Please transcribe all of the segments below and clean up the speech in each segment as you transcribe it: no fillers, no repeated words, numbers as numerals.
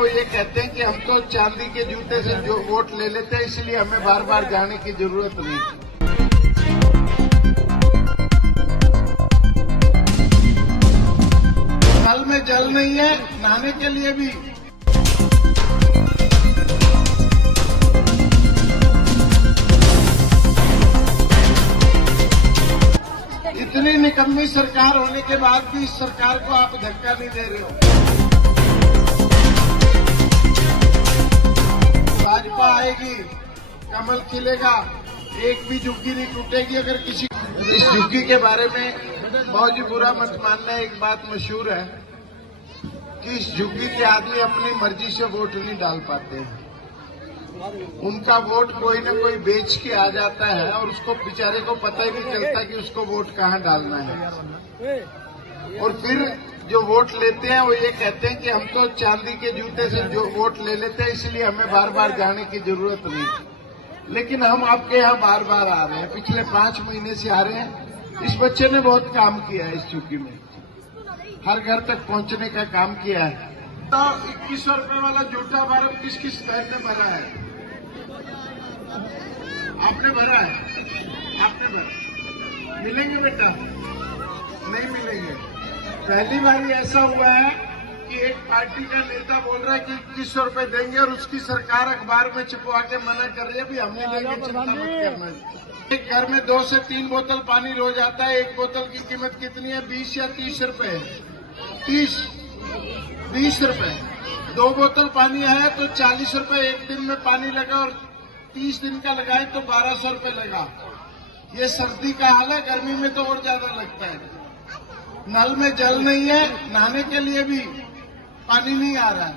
वो ये कहते हैं कि हम तो चांदी के जूते से जो वोट ले लेते हैं, इसलिए हमें बार बार जाने की जरूरत नहीं। नल में जल नहीं है, नहाने के लिए भी। इतनी निकम्मी सरकार होने के बाद भी इस सरकार को आप धक्का नहीं दे रहे हो। भाजपा आएगी, कमल खिलेगा, एक भी झुग्गी नहीं टूटेगी। अगर किसी इस झुग्गी के बारे में बहुत ही बुरा मत मानना, एक बात मशहूर है कि इस झुग्गी के आदमी अपनी मर्जी से वोट नहीं डाल पाते हैं। उनका वोट कोई न कोई बेच के आ जाता है और उसको बेचारे को पता ही नहीं चलता कि उसको वोट कहाँ डालना है। और फिर जो वोट लेते हैं वो ये कहते हैं कि हम तो चांदी के जूते से जो वोट ले लेते हैं, इसलिए हमें बार बार जाने की जरूरत नहीं। लेकिन हम आपके यहाँ बार बार आ रहे हैं, पिछले 5 महीने से आ रहे हैं। इस बच्चे ने बहुत काम किया है, इस झुग्गी में हर घर तक पहुंचने का काम किया है। तो 2100 रुपए वाला झूठा फार्म किस किस घर ने भरा है? आपने भरा है, आपने भरा। मिलेंगे बेटा? नहीं मिलेंगे। पहली बार ऐसा हुआ है कि एक पार्टी का नेता बोल रहा है कि 2100 रुपए देंगे और उसकी सरकार अखबार में छपवा के मना कर रही है, भी हम नहीं लेंगे, चिंता मत करना। एक घर में 2 से 3 बोतल पानी रोज आता है। एक बोतल की कीमत कितनी है? 20 या 30 रुपए। 20 रुपए। 2 बोतल पानी है तो 40 रुपए एक दिन में पानी लगा, और 30 दिन का लगाए तो 1200 रुपए लगा। ये सर्दी का हाल है, गर्मी में तो और ज्यादा लगता है। नल में जल नहीं है, नहाने के लिए भी पानी नहीं आ रहा है।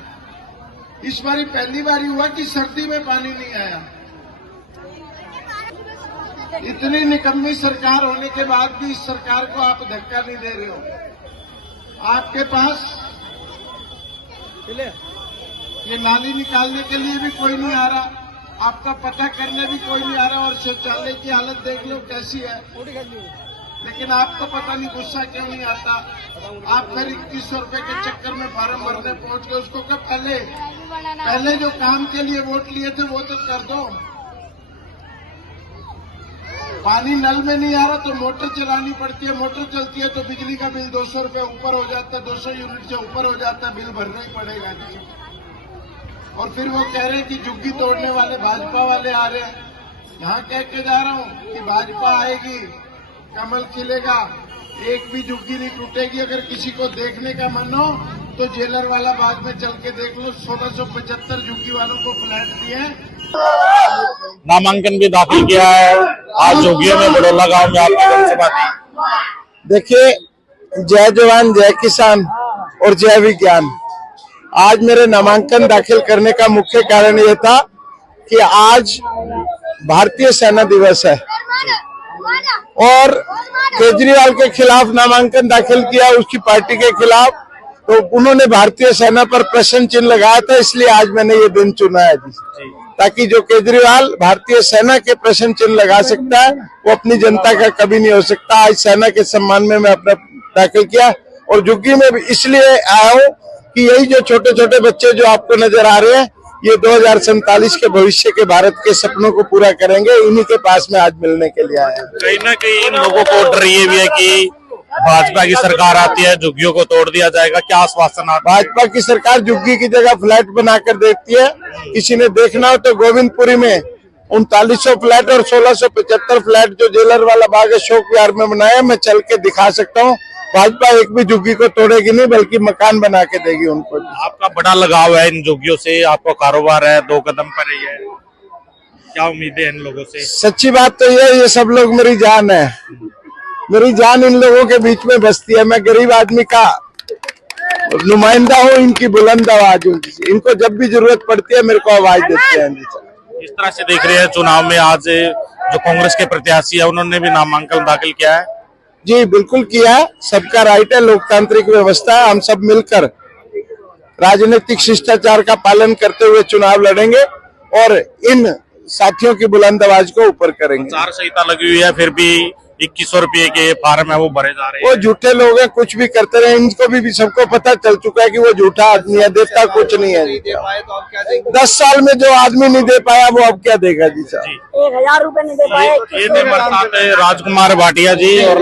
इस बारी पहली बार हुआ कि सर्दी में पानी नहीं आया। इतनी निकम्मी सरकार होने के बाद भी इस सरकार को आप धक्का नहीं दे रहे हो। आपके पास ये नाली निकालने के लिए भी कोई नहीं आ रहा, आपका पता करने भी कोई नहीं आ रहा, और शौचालय की हालत देख लो कैसी है। लेकिन आपको पता नहीं गुस्सा क्यों नहीं आता। आप फिर 2100 रुपए के चक्कर में फार्म भरने पहुंच गए। उसको कब पहले जो काम के लिए वोट लिए थे वो तो कर दो। पानी नल में नहीं आ रहा तो मोटर चलानी पड़ती है। मोटर चलती है तो बिजली का बिल 200 रुपए ऊपर हो जाता है, 200 यूनिट से ऊपर हो जाता है, बिल भरना ही पड़ेगा जी। और फिर वो कह रहे हैं कि झुग्गी तोड़ने वाले भाजपा वाले आ रहे हैं। यहाँ कह के जा रहा हूँ कि भाजपा आएगी, कमल खिलेगा, एक भी झुग्गी नहीं टूटेगी। अगर किसी को देखने का मन हो तो जेलर वाला बाग में चल के देख लो। 1675 झुग्गी वालों को फ्लैट दिए। नामांकन भी दाखिल किया है आज जोगियों में, बड़ौला गांव में आपकी जनसभा थी। देखिए, जय जवान जय किसान और जय विज्ञान। आज मेरे नामांकन दाखिल करने का मुख्य कारण यह था कि आज भारतीय सेना दिवस है और केजरीवाल के खिलाफ नामांकन दाखिल किया, उसकी पार्टी के खिलाफ। तो उन्होंने भारतीय सेना पर प्रश्न चिन्ह लगाया था, इसलिए आज मैंने ये दिन चुना है ताकि जो केजरीवाल भारतीय सेना के प्रश्न चिन्ह लगा सकता है वो अपनी जनता का कभी नहीं हो सकता। आज सेना के सम्मान में मैं अपना दाखिल किया और झुग्गी में भी इसलिए आया हूँ कि यही जो छोटे छोटे बच्चे जो आपको नजर आ रहे हैं, ये 2047 के भविष्य के भारत के सपनों को पूरा करेंगे। इन्हीं के पास में आज मिलने के लिए आया। कहीं ना कहीं इन लोगों को डर ये भी है कि भाजपा की सरकार आती है, झुग्गियों को तोड़ दिया जाएगा। क्या आश्वासन? भाजपा की सरकार झुग्गी की जगह फ्लैट बनाकर देती है। किसी ने देखना हो तो गोविंदपुरी में 3900 फ्लैट और 1675 फ्लैट जो जेलर वाला बाग अशोक विहार में बनाया, मैं चल के दिखा सकता हूँ। भाजपा एक भी झुग्गी को तोड़ेगी नहीं, बल्कि मकान बना के देगी उनको। आपका बड़ा लगाव है इन झुग्गियों से, आपका कारोबार है, 2 कदम पर ही है। क्या उम्मीदें इन लोगों से? सच्ची बात तो ये सब लोग मेरी जान है। मेरी जान इन लोगों के बीच में बसती है। मैं गरीब आदमी का नुमाइंदा हूँ, इनकी बुलंद आवाज हूँ। इनको जब भी जरूरत पड़ती है मेरे को आवाज देते हैं। किस तरह से देख रहे हैं चुनाव में? आज जो कांग्रेस के प्रत्याशी है उन्होंने भी नामांकन दाखिल किया है। जी बिल्कुल किया है, सबका राइट है, लोकतांत्रिक व्यवस्था है। हम सब मिलकर राजनीतिक शिष्टाचार का पालन करते हुए चुनाव लड़ेंगे और इन साथियों की बुलंद आवाज को ऊपर करेंगे। आचार संहिता लगी हुई है, फिर भी ₹2100 के फार्म है वो भरे जा रहे वो हैं। झूठे लोग हैं, कुछ भी करते रहे। इनको भी सबको पता चल चुका है कि वो झूठा आदमी है, देता कुछ नहीं है। 10 साल में जो आदमी नहीं दे पाया वो अब क्या देगा जी साहब। 1000 रुपए नहीं दे पाए। ये थे बरसात राजकुमार भाटिया जी और